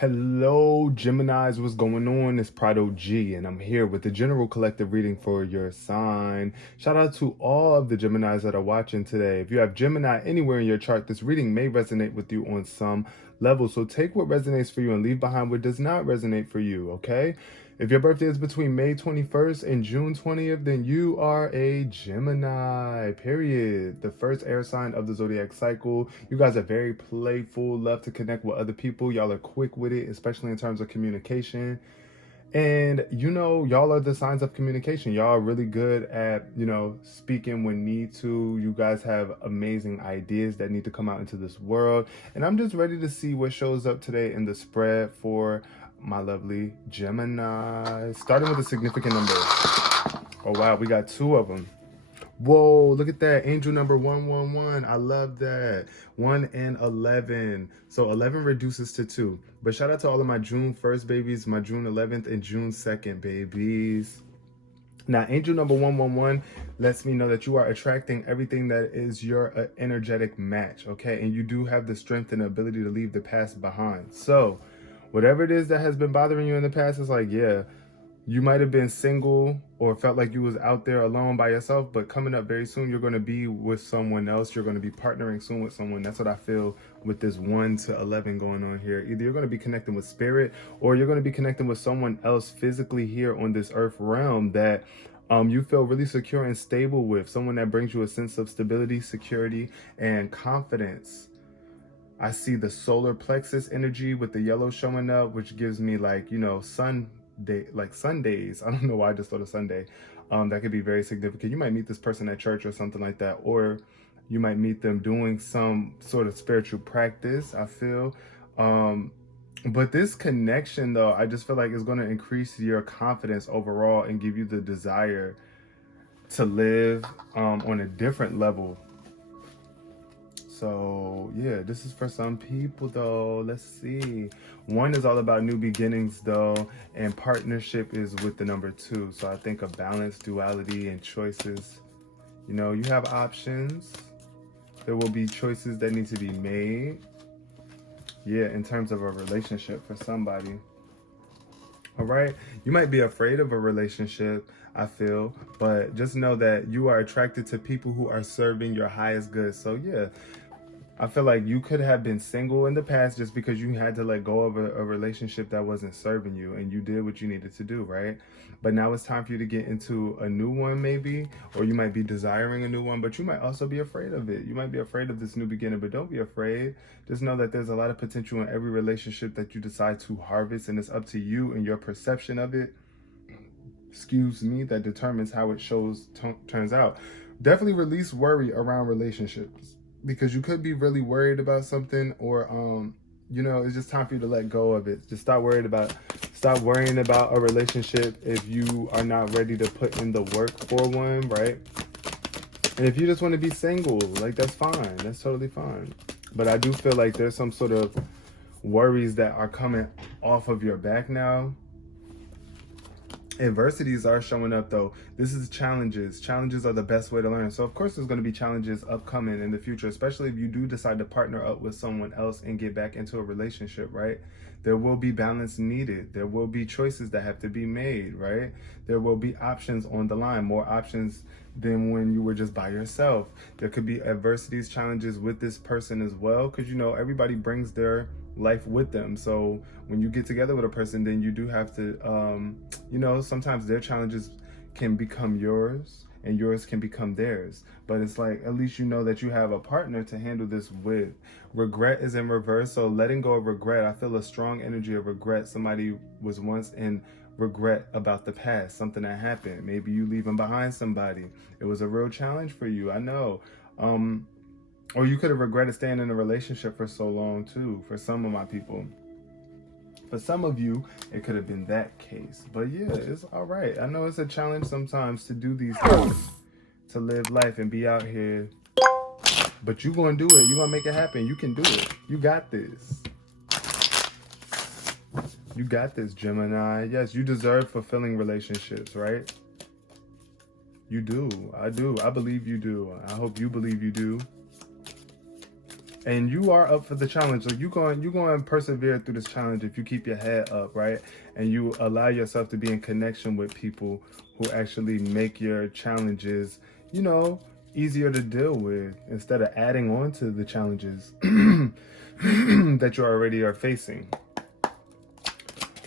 Hello, Geminis, what's going on? It's Prado G, and I'm here with the general collective reading for your sign. Shout out to all of the Geminis that are watching today. If you have Gemini anywhere in your chart, this reading may resonate with you on some level. So take what resonates for you and leave behind what does not resonate for you, okay? If your birthday is between May 21st and June 20th, then you are a Gemini, period. The first air sign of the zodiac cycle. You guys are very playful, love to connect with other people. Y'all are quick with it, especially in terms of communication. And, y'all are the signs of communication. Y'all are really good at, speaking when need to. You guys have amazing ideas that need to come out into this world. And I'm just ready to see what shows up today in the spread for my lovely Gemini. Starting with a significant number. Oh, wow, we got two of them. Whoa, look at that. Angel number 111. I love that. 1 and 11. So 11 reduces to 2. But shout out to all of my June 1st babies, my June 11th and June 2nd babies. Now, angel number 111 lets me know that you are attracting everything that is your energetic match, okay? And you do have the strength and ability to leave the past behind. So whatever it is that has been bothering you in the past, is like, yeah, you might have been single or felt like you was out there alone by yourself, but coming up very soon, you're going to be with someone else. You're going to be partnering soon with someone. That's what I feel with this 1 to 11 going on here. Either you're going to be connecting with spirit, or you're going to be connecting with someone else physically here on this earth realm that you feel really secure and stable with. Someone that brings you a sense of stability, security, and confidence. I see the solar plexus energy with the yellow showing up, which gives me Sundays. I don't know why I just thought of Sunday. That could be very significant. You might meet this person at church or something like that, or you might meet them doing some sort of spiritual practice, I feel. But this connection, though, I just feel like is going to increase your confidence overall and give you the desire to live on a different level. So yeah, this is for some people though. Let's see. 1 is all about new beginnings though, and partnership is with the number 2. So I think of balance, duality, and choices. You have options. There will be choices that need to be made. Yeah, in terms of a relationship for somebody. All right, you might be afraid of a relationship, I feel, but just know that you are attracted to people who are serving your highest good. So yeah, I feel like you could have been single in the past just because you had to let go of a relationship that wasn't serving you, and you did what you needed to do, right? But now it's time for you to get into a new one maybe, or you might be desiring a new one, but you might also be afraid of it. You might be afraid of this new beginning, but don't be afraid. Just know that there's a lot of potential in every relationship that you decide to harvest, and it's up to you and your perception of it, that determines how it turns out. Definitely release worry around relationships, because you could be really worried about something, or it's just time for you to let go of it. Just stop worrying about a relationship if you are not ready to put in the work for one, right? And if you just want to be single, like, that's fine. That's totally fine. But I do feel like there's some sort of worries that are coming off of your back now. Adversities are showing up though. This is challenges. Challenges are the best way to learn. So of course there's going to be challenges upcoming in the future, especially if you do decide to partner up with someone else and get back into a relationship, right? There will be balance needed. There will be choices that have to be made, right? There will be options on the line, more options than when you were just by yourself. There could be adversities, challenges with this person as well, because everybody brings their life with them. So when you get together with a person, then you do have to sometimes their challenges can become yours and yours can become theirs. But it's like, at least you know that you have a partner to handle this with. Regret is in reverse, so letting go of regret. I feel a strong energy of regret. Somebody was once in regret about the past, something that happened. Maybe you leaving behind somebody. It was a real challenge for you, I know. Or you could have regretted staying in a relationship for so long too, for some of my people. For some of you, it could have been that case. But yeah, it's all right. I know it's a challenge sometimes to do these things, to live life and be out here. But you're going to do it. You're going to make it happen. You can do it. You got this. You got this, Gemini. Yes, you deserve fulfilling relationships, right? You do. I do. I believe you do. I hope you believe you do. And you are up for the challenge. Like you're going to persevere through this challenge if you keep your head up, right? And you allow yourself to be in connection with people who actually make your challenges, you know, easier to deal with instead of adding on to the challenges that you already are facing.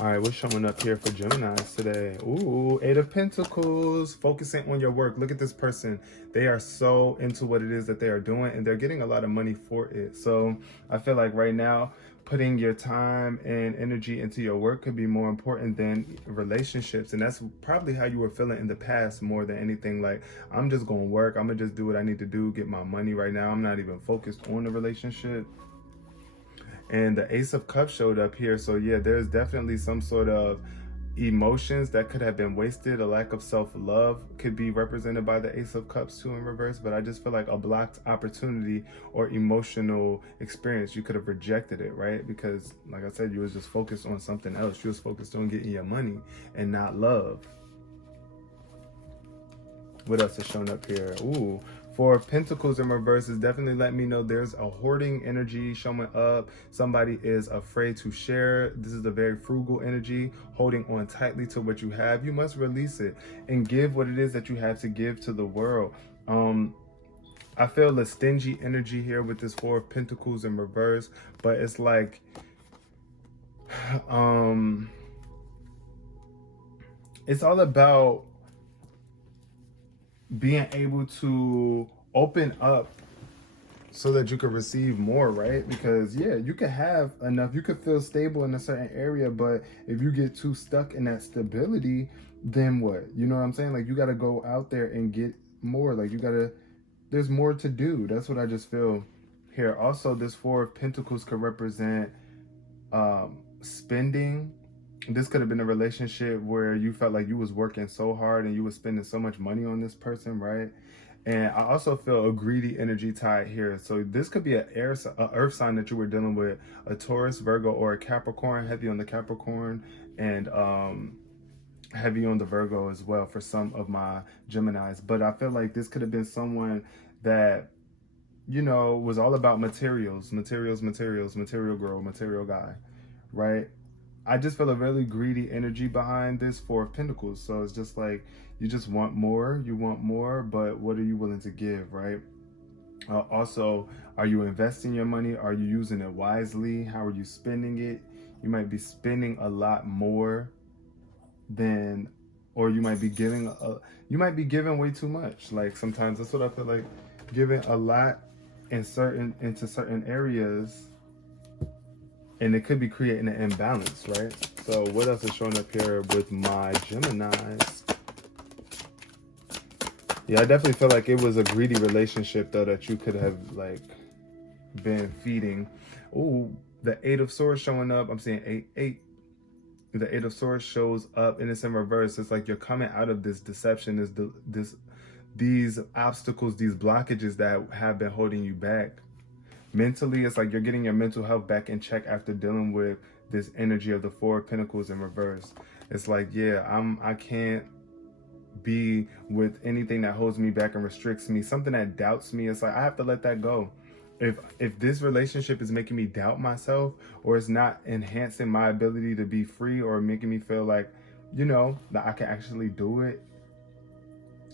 All right, what's showing up here for Geminis today? Ooh, Eight of Pentacles, focusing on your work. Look at this person. They are so into what it is that they are doing, and they're getting a lot of money for it. So I feel like right now, putting your time and energy into your work could be more important than relationships. And that's probably how you were feeling in the past more than anything. Like, I'm just going to work. I'm going to just do what I need to do, get my money right now. I'm not even focused on the relationship. And the Ace of Cups showed up here. So yeah, there's definitely some sort of emotions that could have been wasted. A lack of self-love could be represented by the Ace of Cups too in reverse. But I just feel like a blocked opportunity or emotional experience, you could have rejected it, right? Because like I said, you was just focused on something else. You was focused on getting your money and not love. What else is showing up here? Ooh, Four of Pentacles in reverse is definitely letting me know there's a hoarding energy showing up. Somebody is afraid to share. This is a very frugal energy, holding on tightly to what you have. You must release it and give what it is that you have to give to the world. I feel the stingy energy here with this Four of Pentacles in reverse, but it's like, it's all about being able to open up so that you could receive more, right? Because yeah, you could have enough, you could feel stable in a certain area, but if you get too stuck in that stability, then what? You know what I'm saying? Like, you got to go out there and get more. Like, there's more to do. That's what I just feel here. Also, this Four of Pentacles could represent spending. This could have been a relationship where you felt like you was working so hard and you was spending so much money on this person, right? And I also feel a greedy energy tied here. So this could be an earth sign that you were dealing with, a Taurus, Virgo, or a Capricorn, heavy on the Capricorn, and heavy on the Virgo as well for some of my Geminis. But I feel like this could have been someone that, you know, was all about material girl, material guy, right? I just feel a really greedy energy behind this Four of Pentacles. So it's just like, you just want more, but what are you willing to give, right? Also, are you investing your money? Are you using it wisely? How are you spending it? You might be spending a lot more than, or you might be giving way too much. Like, sometimes that's what I feel like, giving a lot into certain areas, and it could be creating an imbalance, right? So what else is showing up here with my Geminis? Yeah, I definitely feel like it was a greedy relationship, though, that you could have, like, been feeding. Ooh, the Eight of Swords showing up. I'm seeing 8. The Eight of Swords shows up, and it's in reverse. It's like you're coming out of this deception, these obstacles, these blockages that have been holding you back. Mentally, it's like you're getting your mental health back in check after dealing with this energy of the Four of Pentacles in reverse. It's like, yeah, I can't be with anything that holds me back and restricts me, something that doubts me. It's like, I have to let that go. If this relationship is making me doubt myself, or it's not enhancing my ability to be free, or making me feel like, you know, that I can actually do it,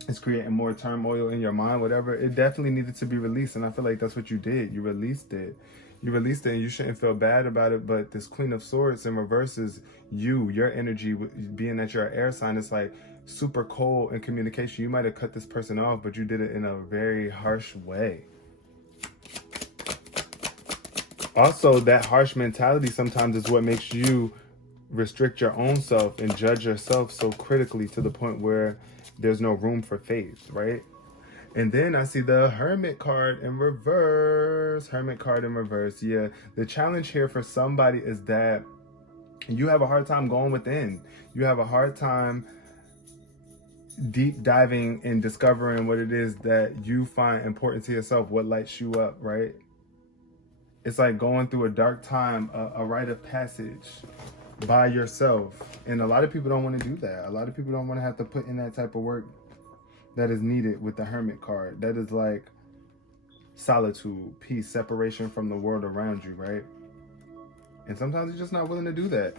it's creating more turmoil in your mind, whatever, it definitely needed to be released. And I feel like that's what you did. You released it. And you shouldn't feel bad about it. But this Queen of Swords in reverse is your energy, being that you're an air sign. It's like super cold in communication. You might have cut this person off, but you did it in a very harsh way. Also, that harsh mentality sometimes is what makes you restrict your own self and judge yourself so critically, to the point where there's no room for faith, right? And then I see the Hermit card in reverse. Yeah, the challenge here for somebody is that you have a hard time going within. You have a hard time deep diving and discovering what it is that you find important to yourself, what lights you up, right? It's like going through a dark time, a rite of passage by yourself. And a lot of people don't want to do that. A lot of people don't want to have to put in that type of work that is needed with the Hermit card. That is like, solitude, peace, separation from the world around you, right? And sometimes you're just not willing to do that.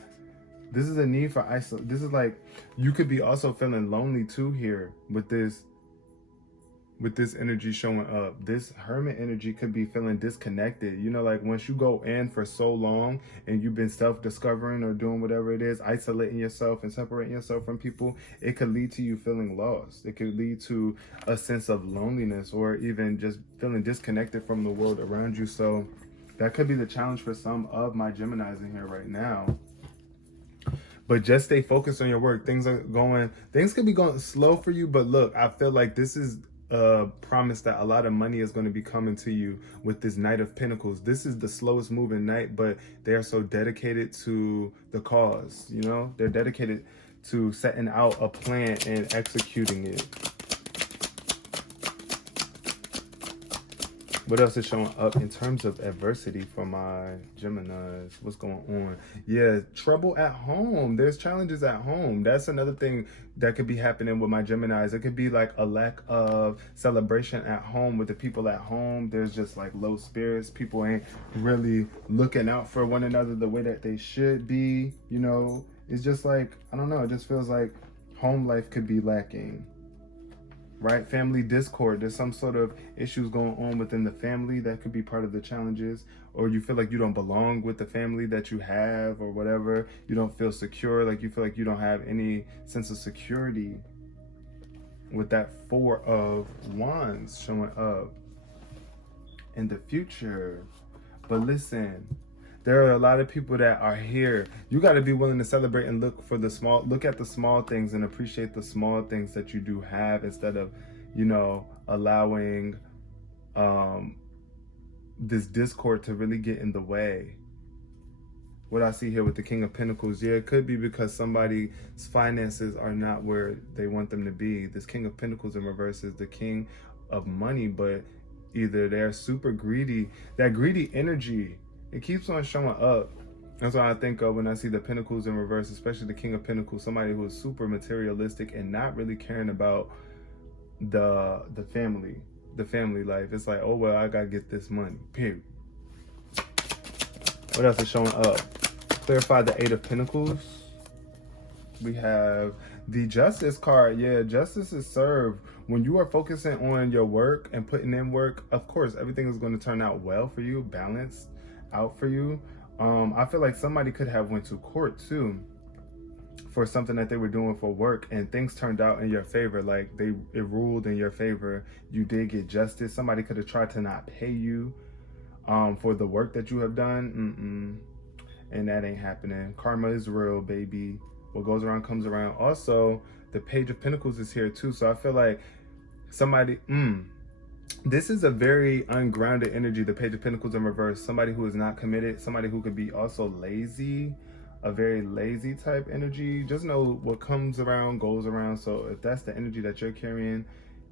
This is a need for isolation. This is like, you could be also feeling lonely too here with this energy showing up. This hermit energy could be feeling disconnected. You know, like once you go in for so long and you've been self-discovering or doing whatever it is, isolating yourself and separating yourself from people, it could lead to you feeling lost. It could lead to a sense of loneliness or even just feeling disconnected from the world around you. So that could be the challenge for some of my Geminis in here right now. But just stay focused on your work. Things could be going slow for you, but look, I feel like this is a promise that a lot of money is going to be coming to you with this Knight of Pentacles. This is the slowest moving knight, but they are so dedicated to the cause, you know? They're dedicated to setting out a plan and executing it. What else is showing up in terms of adversity for my Geminis? What's going on? Yeah, trouble at home. There's challenges at home. That's another thing that could be happening with my Geminis. It could be like a lack of celebration at home with the people at home. There's just like low spirits. People ain't really looking out for one another the way that they should be. You know, it's just like, I don't know. It just feels like home life could be lacking. Right? Family discord. There's some sort of issues going on within the family that could be part of the challenges, or you feel like you don't belong with the family that you have or whatever. You don't feel secure. Like you feel like you don't have any sense of security with that Four of Wands showing up in the future. But listen, there are a lot of people that are here. You got to be willing to celebrate and look at the small things and appreciate the small things that you do have, instead of, you know, allowing this discord to really get in the way. What I see here with the King of Pentacles, yeah, it could be because somebody's finances are not where they want them to be. This King of Pentacles in reverse is the King of Money, but either they're super greedy, that greedy energy, it keeps on showing up. That's what I think of when I see the Pentacles in reverse, especially the King of Pentacles, somebody who is super materialistic and not really caring about the family life. It's like, oh, well, I gotta get this money, period. What else is showing up? Clarify the Eight of Pentacles. We have the Justice card. Yeah, justice is served. When you are focusing on your work and putting in work, of course, everything is going to turn out well for you, balanced out for you. I feel like somebody could have went to court too for something that they were doing for work, and things turned out in your favor. Like it ruled in your favor. You did get justice. Somebody could have tried to not pay you for the work that you have done. And that ain't happening. Karma is real, baby. What goes around comes around. Also, the Page of Pentacles is here too. So I feel like somebody, this is a very ungrounded energy, the Page of Pentacles in reverse. Somebody who is not committed, somebody who could be also lazy, a very lazy type energy. Just know what comes around goes around. So if that's the energy that you're carrying,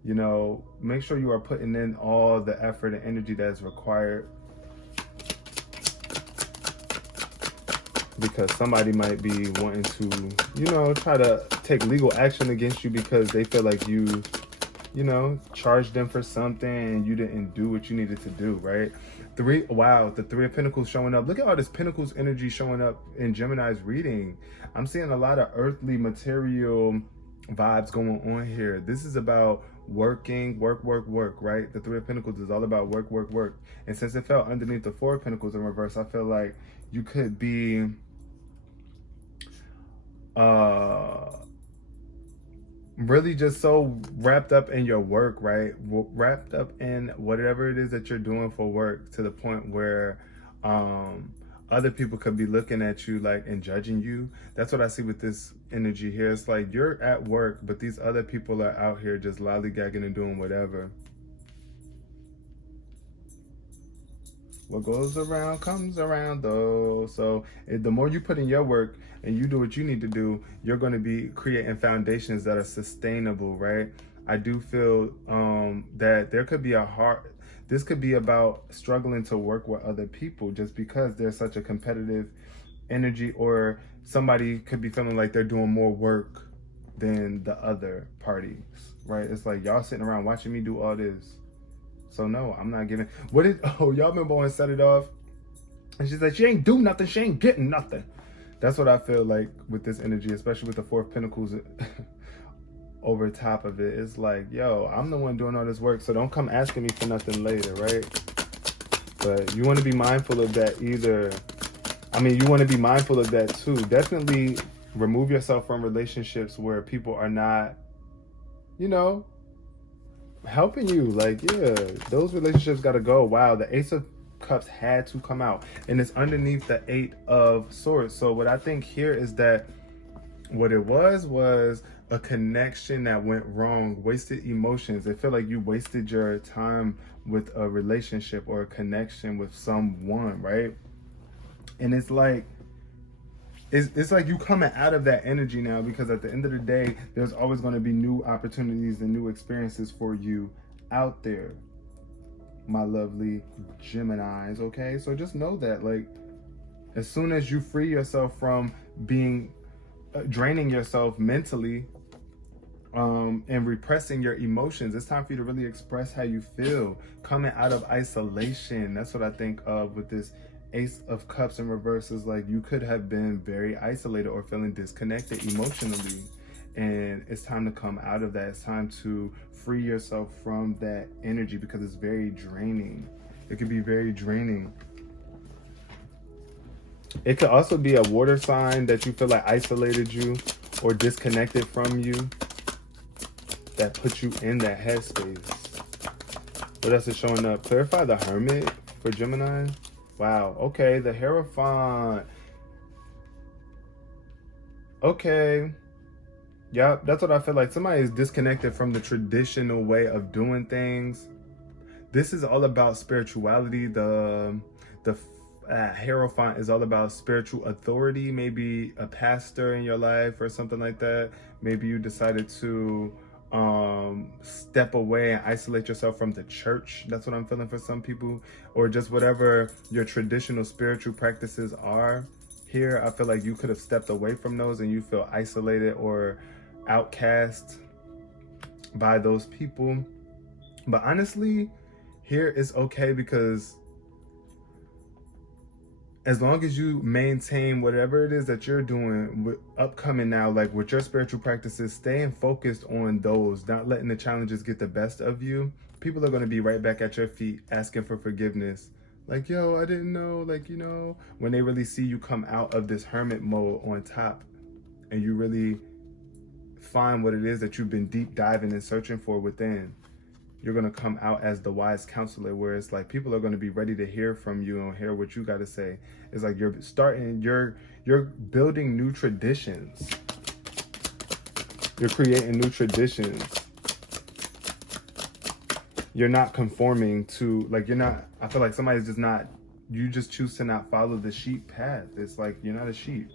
you know, make sure you are putting in all the effort and energy that's required, because somebody might be wanting to, you know, try to take legal action against you because they feel like you know, charged them for something and you didn't do what you needed to do, right? The Three of Pentacles showing up. Look at all this Pentacles energy showing up in Gemini's reading. I'm seeing a lot of earthly material vibes going on here. This is about working, work, right? The Three of Pentacles is all about work. And since it fell underneath the Four of Pentacles in reverse, I feel like you could be really just so wrapped up in your work, right? Wrapped up in whatever it is that you're doing for work, to the point where other people could be looking at you like and judging you. That's what I see with this energy here. It's like you're at work, but these other people are out here just lollygagging and doing whatever. What goes around comes around though. So the more you put in your work and you do what you need to do, you're going to be creating foundations that are sustainable, right? I do feel that there could be this could be about struggling to work with other people just because there's such a competitive energy, or somebody could be feeling like they're doing more work than the other parties, right? It's like, y'all sitting around watching me do all this. So no, I'm not giving. What did, oh, y'all remember when Set It Off? And she's like, she ain't do nothing, she ain't getting nothing. That's what I feel like with this energy, especially with the Four of Pentacles over top of it. It's like, yo, I'm the one doing all this work, so don't come asking me for nothing later, right? But you want to be mindful of that either. I mean, you want to be mindful of that too. Definitely remove yourself from relationships where people are not, you know, helping you. Like, yeah, those relationships got to go. Wow, the Ace of Cups had to come out, and it's underneath the Eight of Swords. So what I think here is that what it was a connection that went wrong, wasted emotions. I feel like you wasted your time with a relationship or a connection with someone, right? And it's like you coming out of that energy now, because at the end of the day, there's always going to be new opportunities and new experiences for you out there, my lovely Geminis. Okay, so just know that, like, as soon as you free yourself from being draining yourself mentally and repressing your emotions, it's time for you to really express how you feel, coming out of isolation. That's what I think of with this Ace of Cups in reverse. Is like you could have been very isolated or feeling disconnected emotionally, and it's time to come out of that. It's time to free yourself from that energy, because it's very draining. It could be very draining. It could also be a water sign that you feel like isolated you or disconnected from you, that puts you in that headspace. What else is showing up? Clarify the Hermit for Gemini. Wow. Okay, the Hierophant. Okay. Yep, that's what I feel like. Somebody is disconnected from the traditional way of doing things. This is all about spirituality. The Hierophant is all about spiritual authority. Maybe a pastor in your life or something like that. Maybe you decided to step away and isolate yourself from the church. That's what I'm feeling for some people. Or just whatever your traditional spiritual practices are. Here, I feel like you could have stepped away from those and you feel isolated or outcast by those people. But honestly, here it's okay, because as long as you maintain whatever it is that you're doing with upcoming now, like with your spiritual practices, staying focused on those, not letting the challenges get the best of you, people are going to be right back at your feet asking for forgiveness. Like, yo, I didn't know, like, you know, when they really see you come out of this hermit mode on top and you really find what it is that you've been deep diving and searching for within, you're going to come out as the wise counselor, where it's like people are going to be ready to hear from you and hear what you got to say. It's like you're building new traditions. You're creating new traditions. You're not conforming to, like, you're not, I feel like somebody's just not, you just choose to not follow the sheep path. It's like, you're not a sheep.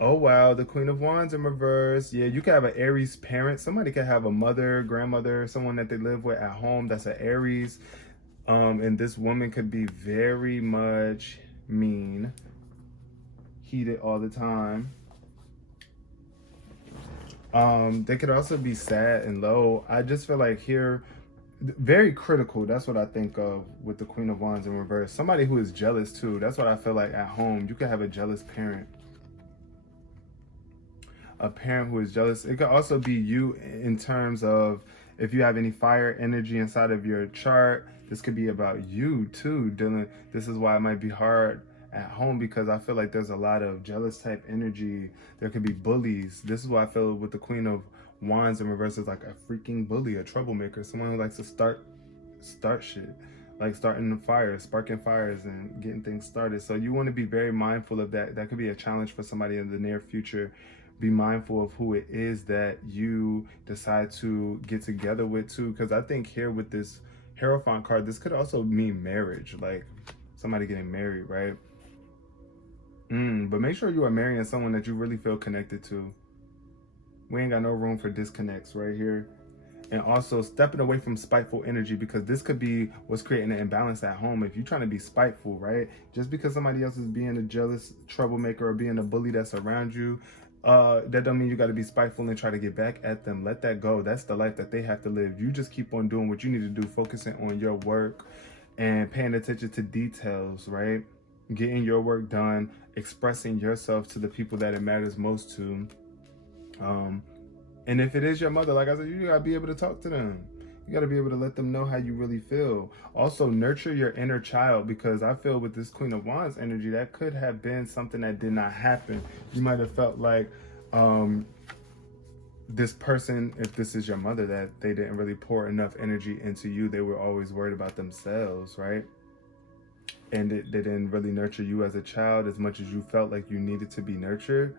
Oh, wow, the Queen of Wands in reverse. Yeah, you could have an Aries parent. Somebody could have a mother, grandmother, someone that they live with at home that's an Aries. And this woman could be very much mean, heated all the time. They could also be sad and low. I just feel like here, very critical. That's what I think of with the Queen of Wands in reverse. Somebody who is jealous too. That's what I feel like at home. You could have a jealous parent. A parent who is jealous. It could also be you in terms of if you have any fire energy inside of your chart. This could be about you too, Dylan. This is why it might be hard at home, because I feel like there's a lot of jealous type energy. There could be bullies. This is why I feel with the Queen of Wands in reverse is like a freaking bully, a troublemaker, someone who likes to start shit, like starting the fires, sparking fires and getting things started. So you want to be very mindful of that. That could be a challenge for somebody in the near future. Be mindful of who it is that you decide to get together with too, because I think here with this Hierophant card, this could also mean marriage, like somebody getting married, right? But make sure you are marrying someone that you really feel connected to. We ain't got no room for disconnects right here. And also stepping away from spiteful energy, because this could be what's creating an imbalance at home. If you're trying to be spiteful, right? Just because somebody else is being a jealous troublemaker or being a bully that's around you, That don't mean you got to be spiteful and try to get back at them. Let that go. That's the life that they have to live. You just keep on doing what you need to do, focusing on your work and paying attention to details, right? Getting your work done, expressing yourself to the people that it matters most to. And if it is your mother, like I said, you gotta be able to talk to them. You got to be able to let them know how you really feel. Also, nurture your inner child, because I feel with this Queen of Wands energy, that could have been something that did not happen. You might have felt like this person, if this is your mother, that they didn't really pour enough energy into you. They were always worried about themselves, right? And they didn't really nurture you as a child as much as you felt like you needed to be nurtured.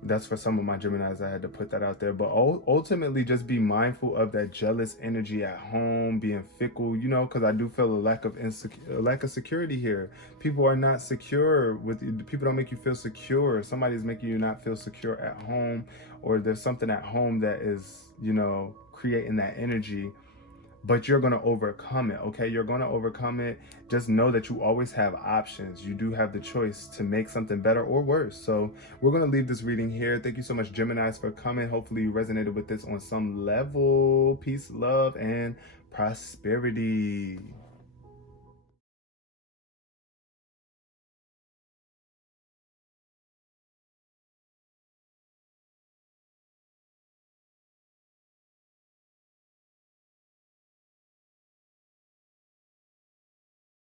That's for some of my Geminis. I had to put that out there. But ultimately, just be mindful of that jealous energy at home, being fickle, you know, because I do feel a lack of security here. People are not secure with you. People don't make you feel secure. Somebody's making you not feel secure at home, or there's something at home that is, you know, creating that energy. But you're going to overcome it, okay? You're going to overcome it. Just know that you always have options. You do have the choice to make something better or worse. So we're going to leave this reading here. Thank you so much, Geminis, for coming. Hopefully you resonated with this on some level. Peace, love, and prosperity.